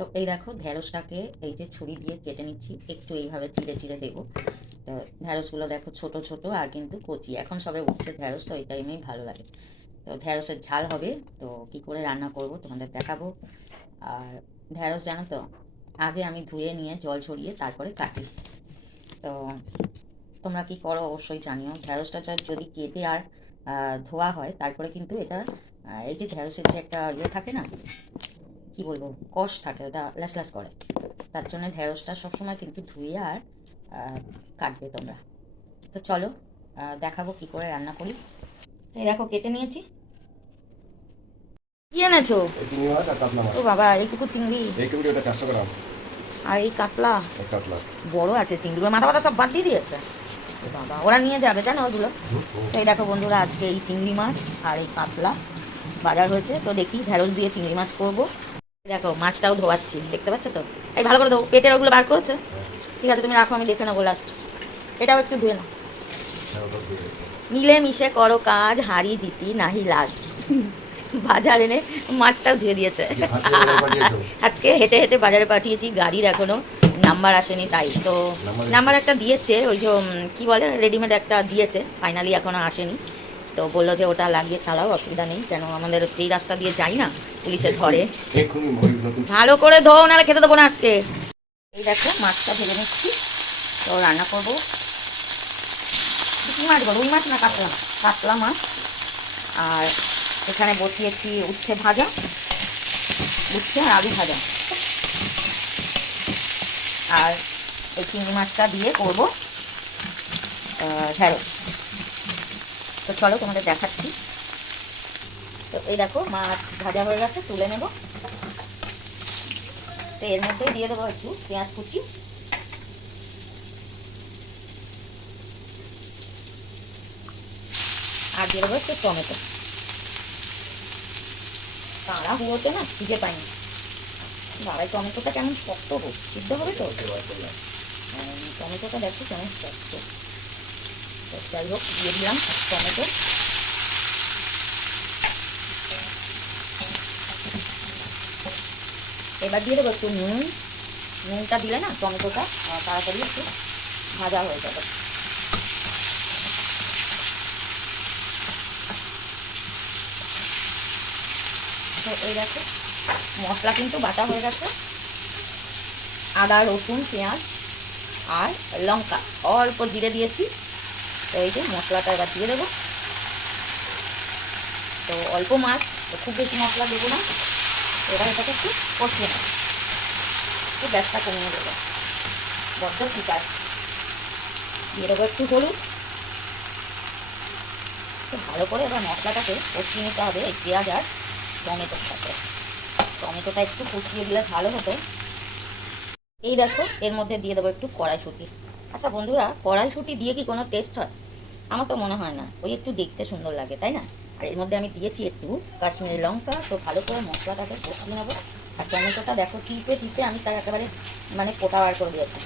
তো এই দেখো ঢেঁড়সটাকে এই যে ছুরি দিয়ে কেটে নিচ্ছি, একটু এইভাবে চিড়ে চিড়ে দেবো। তো ঢেঁড়সগুলো দেখো ছোট ছোট আর কিন্তু কচি, এখন সবে উঠছে ঢেঁড়স, তো এই টাইমেই ভালো লাগে। তো ঢেঁড়সের ঝাল হবে, তো কি করে রান্না করব তোমাদের দেখাবো। আর ঢেঁড়স জানো তো, আগে আমি ধুয়ে নিয়ে জল ছড়িয়ে তারপরে কাটি। তো তোমরা কি করো অবশ্যই জানিও। ঢেঁড়সটা যদি কেটে আর ধোয়া হয় তারপরে কিন্তু এটা এই যে ঢেঁড়সের যে একটা ইয়ে থাকে না, কি বলবো, কষ থাকে, ওটা ল্যাস ল্যাস করে। তার জন্য ঢেঁড়সটা সবসময় কিন্তু ধুয়ে আর কাটবে তোমরা। তো চলো দেখাবো কি করে রান্না করি। এই দেখো কেটে নিয়েছি। কি এনেছো? ও বাবা, এইটুকু চিংড়ি আর এই কাতলা বড় আছে, চিংড়িগুলো মাথা মাথা সব বাদ দিয়ে দিয়েছে। ও বাবা, ওরা নিয়ে যাবে জানো ওগুলো। তো এই দেখো বন্ধুরা, আজকে এই চিংড়ি মাছ আর এই কাতলা বাজার হয়েছে, তো দেখি ঢেঁড়স দিয়ে চিংড়ি মাছ করবো। দেখো মাছটাও ধোয়াচ্ছি, দেখতে পাচ্ছ তো? এই ভালো করে ধো, পেটের ওগুলো বার করেছে। ঠিক আছে, তুমি রাখো, আমি দেখে নেবো লাস্ট। এটাও একটু ধুয়ে নাও। মিলে মিশে করো কাজ, হারি জিতি নাহি লাজ। বাজার এনে মাছটাও ধুয়ে দিয়েছে। আজকে হেঁটে হেঁটে বাজারে পাঠিয়েছি, গাড়ির এখনো নাম্বার আসেনি, তাই তো নাম্বার একটা দিয়েছে, ওই যে কি বলে রেডিমেড একটা দিয়েছে, ফাইনালি এখনো আসেনি। তো বললো যে ওটা লাগিয়ে চালাও, অসুবিধা নেই, কেন আমাদের যেই রাস্তা দিয়ে যাই না পুলিশের ঘরে। ভালো করে ধো, নাহলে খেতে দেবো না আজকে। এই দেখো মাছটা ভেজে নিচ্ছি, তো রান্না করবো। কি মাছ বলো, রুই মাছ না কাতলা? কাতলা মাছ। আর এখানে বসিয়েছি উচ্ছে ভাজা, উচ্ছে আর আলু ভাজা। আর এই চিংড়ি মাছটা দিয়ে করবো ঢেঁড়স। তো চলো তোমাদের দেখাচ্ছি। তো এই দেখো মাছ ভাজা হয়ে গেছে, তুলে নেব। তো এর মধ্যে দিয়ে দেবো একটু পেঁয়াজ কুচি, আর দিয়ে দেবো একটু টমেটো। তারা হুয়োতে না খুঁজে পাইনি, বাড়াই টমেটোটা কেমন শক্ত হোক, সিদ্ধ হবে তো। টমেটোটা দেখো কেমন শক্ত। তো যাই হোক, দিয়ে দিলাম টমেটো। এবার দিয়ে দেবো একটু নুন। নুনটা দিলে না টমেটোটা তাড়াতাড়ি একটু ভাজা হয়ে যাবে। তো এই দেখো মশলা কিন্তু বাটা হয়ে গেছে। আদা রসুন পেঁয়াজ আর লঙ্কা, অল্প জিরে দিয়েছি। তো এই যে মশলাটা এবার দিয়ে দেবো। তো অল্প মাছ, তো খুব বেশি মশলা দেবো না। এবার এটাকে একটু কষিয়ে নেব, একটু গ্যাসটা কমিয়ে দেবো, বড্ড ফুটায়। দিয়ে দেবো একটু হলুদ। খুব ভালো করে এবার মশলাটাকে কষিয়ে নিতে হবে এই পেঁয়াজ আর টমেটোর সাথে। টমেটোটা একটু কষিয়ে দিলে ভালো হতো। এই দেখো এর মধ্যে দিয়ে দেবো একটু কড়াইশুঁটি। আচ্ছা বন্ধুরা, কড়াইশুঁটি দিয়ে কি কোনো টেস্ট হয়? আমার তো মনে হয় না, ওই একটু দেখতে সুন্দর লাগে, তাই না? আর এর মধ্যে আমি দিয়েছি একটু কাশ্মীরি লঙ্কা। তো ভালো করে মশলাটাকে কষিয়ে নেবো। আর টমেটোটা দেখো টিপে টিপে আমি তার একেবারে মানে পোটা বার করে দিয়েছি,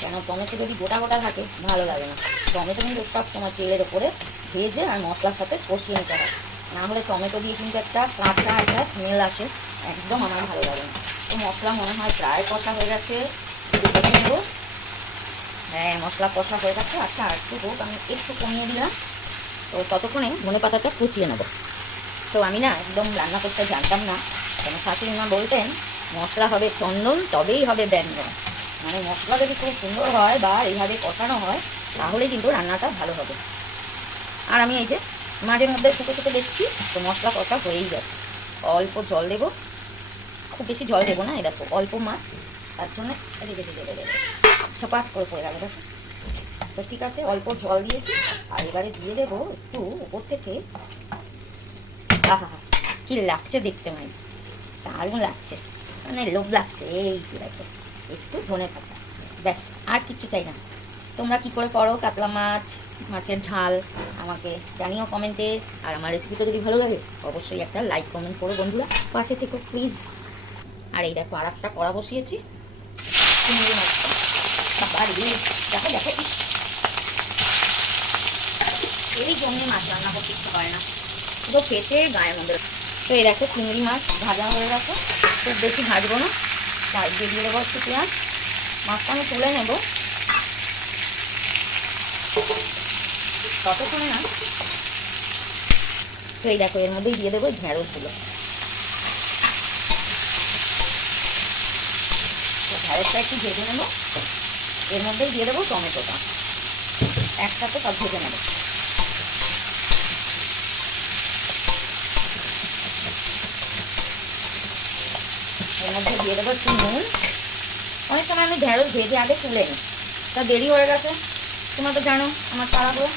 কেন টমেটো যদি গোটা গোটা থাকে ভালো লাগে না। টমেটো কিন্তু সব সময় তেলের ওপরে ভেজে আর মশলার সাথে কষিয়ে নিতে হয়, না হলে টমেটো দিয়ে কিন্তু একটা কাঁচা একটা স্মেল আসে, একদম আমার ভালো লাগে না। তো মশলা মনে হয় প্রায় কষা হয়ে গেছে, একটু দেখে নেবো। হ্যাঁ, মশলা কষা হয়ে গেছে। আচ্ছা আর একটু হোক, আমি একটু কমিয়ে দিলাম। তো ততক্ষণে ধনে পাতাটা কুচিয়ে নেবো। তো আমি না একদম রান্না করতে জানতাম না, কেন শাশুড়ি মা বলতেন মশলা হবে চন্দন তবেই হবে ব্যঞ্জন, মানে মশলা যদি খুব সুন্দর হয় বা এইভাবে কষানো হয় তাহলে কিন্তু রান্নাটা ভালো হবে। আর আমি এই যে মাঝে মধ্যে ছোটো ছোটো দেখছি, তো মশলা কষা হয়েই যাচ্ছে। অল্প জল দেবো, খুব বেশি জল দেবো না, এই দেখো অল্প মাছ, তার জন্য ছপাস করে পড়ে গেল দেখো। তো ঠিক আছে, অল্প জল দিয়েছি। আর এবারে দিয়ে দেবো একটু উপর থেকে, আহা কি লাগছে দেখতে, মানে দারুণ লাগছে, মানে লোভ লাগছে। এই যে দেখো একটু ধনে পাতা, ব্যাস আর কিচ্ছু চাই না। তোমরা কি করে করো কাতলা মাছ, মাছের ঝাল আমাকে জানিও কমেন্টে। আর আমার রেসিপিটা যদি ভালো লাগে অবশ্যই একটা লাইক কমেন্ট করো বন্ধুরা, পাশে থেকো প্লিজ। আর এই দেখো আর একটা কড়া বসিয়েছি চিংড়ি মাছটা। বাবা রে, দেখো দেখো, এই জন্যে মাছ রান্না করতে ইচ্ছে করে না, পুরো ফেটে গায়ের মধ্যে। তো এই দেখো চিংড়ি মাছ ভাজা হয়ে গেছে, খুব বেশি ভাজবো না, সাইড দিয়ে দেবো একটু পেঁয়াজ। মাছটা আমি তুলে নেব ততক্ষণে না। তো এই দেখো এর মধ্যেই দিয়ে দেবো ঢ্যাঁড়সগুলো। ঢ্যাঁড়সটা একটু ভেজে নেবো, এর মধ্যেই দিয়ে দেবো টমেটোটা, একসাথে সব ভেজে নেবো। এর মধ্যে দিয়ে দেবো একটু নুন। অনেক সময় আমি ঢ্যাঁড়স ভেজে আগে তুলে নিই, তা দেরি হয়ে গেছে, তোমরা তো জানো আমার তাড়াহুড়ো,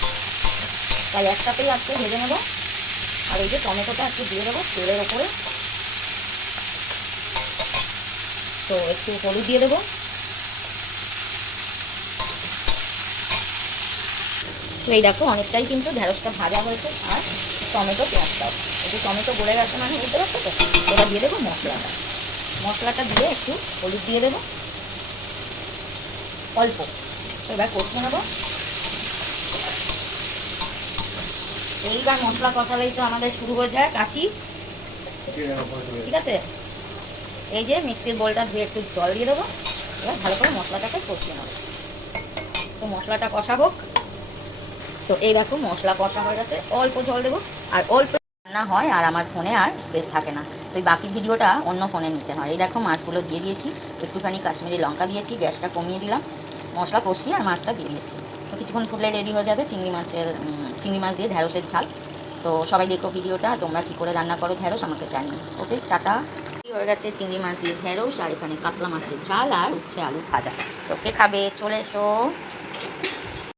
তাই একসাথেই আজকে ভেজে নেবো। আর এই যে টমেটোটা একটু দিয়ে দেবো তেলের ওপরে। তো একটু হলুদ দিয়ে দেবো। তো এই দেখো অনেকটাই কিন্তু ঢ্যাঁড়সটা ভাজা হয়েছে, আর টমেটো পেঁয়াজটাও এই যে টমেটো গলে গেছে মানে বুঝতে পারছো তো। এবার দিয়ে দেবো মশলাটা। মশলাটা দিয়ে একটু হলুদ দিয়ে দেবো অল্প। এবার কষিয়ে নেবো। এইবার মশলা কষালেই তো আমাদের শুরু হয়ে যায় কাশি, ঠিক আছে। এই যে মিক্সির বোলটা ধুয়ে একটু জল দিয়ে দেবো। এবার ভালো করে মশলাটাকে কষিয়ে নেবো। তো মশলাটা কষা হোক। তো এই দেখো মশলা কষা হয়ে গেছে, অল্প জল দেবো। আর অল্প রান্না হয় আর আমার ফোনে আর স্পেস থাকে না, তো এই বাকি ভিডিওটা অন্য ফোনে নিতে হয়। এই দেখো মাছগুলো দিয়ে দিয়েছি, একটুখানি কাশ্মীরি লঙ্কা দিয়েছি, গ্যাসটা কমিয়ে দিলাম, মশলা কষিয়ে আর মাছটা দিয়ে দিয়েছি। তো কিছুক্ষণ ফুটলে রেডি হয়ে যাবে চিংড়ি মাছ দিয়ে ঢ্যাঁড়সের ঝাল। তো সবাই দেখো ভিডিওটা, তোমরা কী করে রান্না করো ঢ্যাঁড়স আমাকে জানিও। ওকে টাটা। হয়ে গেছে চিংড়ি মাছ দিয়ে ঢ্যাঁড়স, আর এখানে কাতলা মাছের ঝাল আর উচ্ছে আলু ভাজা। তো কে খাবে চলে এসো।